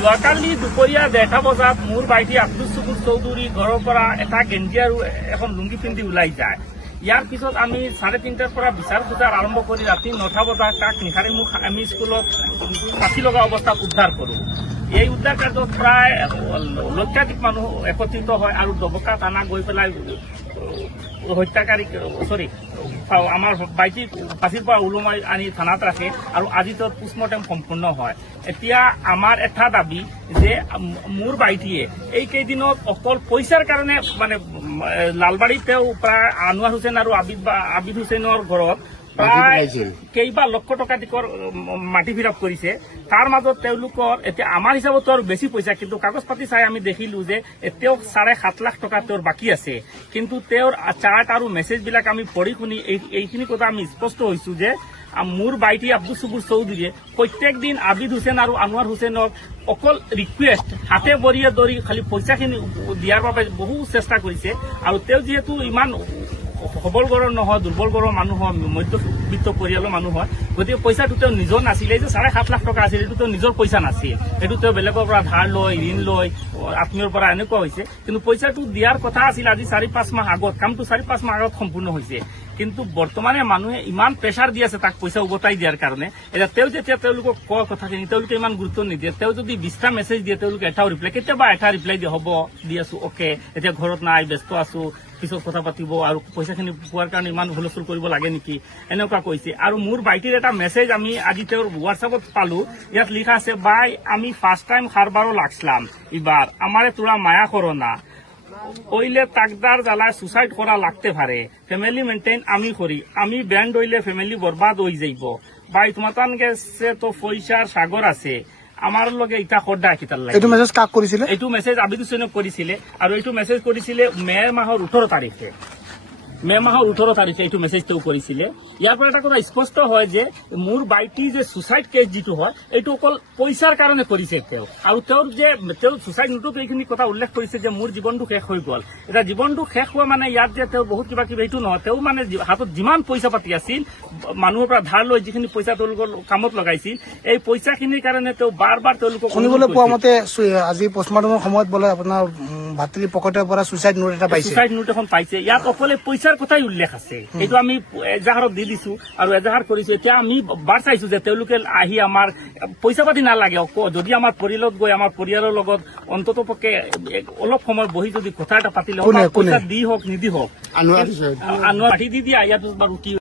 যোৱাকালি দুপৰীয়া 1:30 বজাত মোৰ ভাইটি আব্দুল চুকুৰ চৌধুৰী ঘৰৰ পৰা এটা গেঞ্জি আৰু এখন লুংগি পিন্ধি ওলাই যায়। ইয়াৰ পিছত আমি 3:30টাৰ পৰা বিচাৰ খোজাৰ আৰম্ভ কৰি ৰাতি 9টা বজাত তাক নিশাৰে মুখ আমি স্কুলত ফাঁচি লগা অৱস্থাত উদ্ধাৰ কৰোঁ। এই উদ্ধাৰ কাৰ্যত প্ৰায় লক্ষাধিক মানুহ একত্ৰিত হয় আৰু ডবকা থানা গৈ পেলাই হত্যাকাৰী আমাৰ ভাইটিক ফাঁচীৰ পৰা ওলোমাই আনি থানাত ৰাখে আৰু আজি তোৰ পোষ্টমৰ্টেম সম্পূৰ্ণ হয়। এতিয়া আমাৰ এটা দাবী যে মোৰ ভাইটিয়ে এই কেইদিনত অকল পইচাৰ কাৰণে মানে লালবাৰীত তেওঁ প্ৰায় আনোৱাৰ হুছেইন আৰু আবিদ হুছেইনৰ ঘৰত প্ৰায় কেইবা লক্ষ টকা দিকৰ মাটি ফিৰাপ কৰিছে। তাৰ মাজত তেওঁলোকৰ এতিয়া আমাৰ হিচাপত আৰু বেছি পইচা, কিন্তু কাগজ পাতি চাই আমি দেখিলো যে এতিয়াও 7.5 লাখ টকা তেওঁৰ বাকী আছে। কিন্তু তেওঁৰ চাৰ্ট আৰু মেছেজবিলাক আমি পঢ়ি শুনি এইখিনি কথা আমি স্পষ্ট হৈছো যে মোৰ ভাইটি আব্দুল চুকুৰ চৌধুৰীয়ে প্ৰত্যেক দিন আবিদ হুছেইন আৰু আনোৱাৰ হুছেইনক অকল ৰিকুৱেষ্ট হাতে ভৰিয়ে ধৰি খালি পইচাখিনি দিয়াৰ বাবে বহু চেষ্টা কৰিছে। আৰু তেওঁ যিহেতু ইমান সবল ঘৰৰ নহয়, দুৰ্বল ঘৰৰ মানুহ হয়, মধ্যবিত্ত পৰিয়ালৰ মানুহ হয়, গতিকে পইচাটো তেওঁ নিজৰ নাছিলে। যে 7.5 লাখ টকা আছিল এইটো তেওঁ নিজৰ পইচা নাছিল, এইটো তেওঁ বেলেগৰ পৰা ধাৰ লৈ ঋণ লৈ আত্মীয়ৰ পৰা এনেকুৱা হৈছে। কিন্তু পইচাটো দিয়াৰ কথা আছিল আজি 4-5 মাহ আগত, কামটো 4-5 মাহ আগত সম্পূৰ্ণ হৈছে। কিন্তু বৰ্তমানে মানুহে ইমান প্ৰেছাৰ দি আছে তাক পইচা উভতাই দিয়াৰ কাৰণে। এতিয়া তেওঁ যেতিয়া তেওঁলোকক কোৱা কথাখিনি তেওঁলোকে ইমান গুৰুত্ব নিদিয়ে। তেওঁ যদি 20টা মেছেজ দিয়ে তেওঁলোকে এটাও ৰিপ্লাই, কেতিয়াবা এটা ৰিপ্লাই দিয়ে, হ'ব দি আছো, অকে এতিয়া ঘৰত নাই, ব্যস্ত আছো, পিছত কথা পাতিব, আৰু পইচাখিনি পোৱাৰ কাৰণে ইমান হুলস্থুল কৰিব লাগে নেকি, এনেকুৱা কৈছে। আৰু মোৰ ভাইটিৰ এটা মেছেজ আমি আজি তেওঁৰ হোৱাটছএপত পালো, ইয়াত লিখা আছে, বাই আমি ফাৰ্ষ্ট টাইম খাৰবাৰও লাগছিলাম, এবার আমারে তোরা মায়া করো না, ওইলে তাকদার জ্বালায় সুসাইড করা লাগতে পারে, ফ্যামিলি মেনটেন আমি করি, আমি ব্যান্ড হইলে ফ্যামিলি বরবাদ হয়ে যাইব, বাই তোমার তান গেছে তো পয়সার সাগর আছে, আমার লগে ইটা খড্ডা কিতার লাগে। এইটো মেছেজ কাক কৰিছিলে? এইটো মেছেজ আবিদ হুছেইনক কৰিছিলে, আৰু এইটো মেছেজ কৰিছিলে মে মাহৰ 18 তাৰিখে। মে মাহৰ 18 তাৰিখে এইটো মেছেজ তেওঁ কৰিছিলে। ইয়াৰ পৰা এটা কথা স্পষ্ট হয় যে মোৰ ভাইটি যে সুসাইড কেছ যিটো হয় এইটো অকল পইচাৰ কাৰণে কৰিছে তেওঁ। আৰু তেওঁৰ সুসাইড নোটত এইখিনি কথা উল্লেখ কৰিছে যে মোৰ জীৱনটো শেষ হৈ গ'ল। এতিয়া জীৱনটো শেষ হোৱা মানে ইয়াত যে তেওঁ বহুত কিবা কিবি এইটো নহয়, তেওঁ মানে হাতত যিমান পইচা পাতি আছিল মানুহৰ পৰা ধাৰ লৈ যিখিনি পইচা তেওঁলোকৰ কামত লগাইছিল, এই পইচাখিনিৰ কাৰণে তেওঁ বাৰ বাৰ তেওঁলোকক শুনিবলৈ পোৱা মতে আজি পষ্টমৰ্টেমৰ সময়ত বোলে আপোনাৰ ভাতৃৰ পকেটৰ পৰা সুইচাইড নোট এটা পাইছে। সুইচাইড নোট এখন পাইছে, ইয়াত অকলে পইচাৰ কথাই উল্লেখ আছে। এইটো আমি এজাহাৰত দি দিছো আৰু এজাহাৰ কৰিছো। এতিয়া আমি বাৰ চাইছো যে তেওঁলোকে আহি আমাৰ পইচা পাতি নালাগে, যদি আমাৰ পৰিয়ালত গৈ আমাৰ পৰিয়ালৰ লগত অন্তত পক্ষে অলপ সময় বহি যদি কথা এটা পাতিলে, পইচা দি হওক নিদি হওক, আনোৱাৰ দি দিয়া, ইয়াত বাৰু কি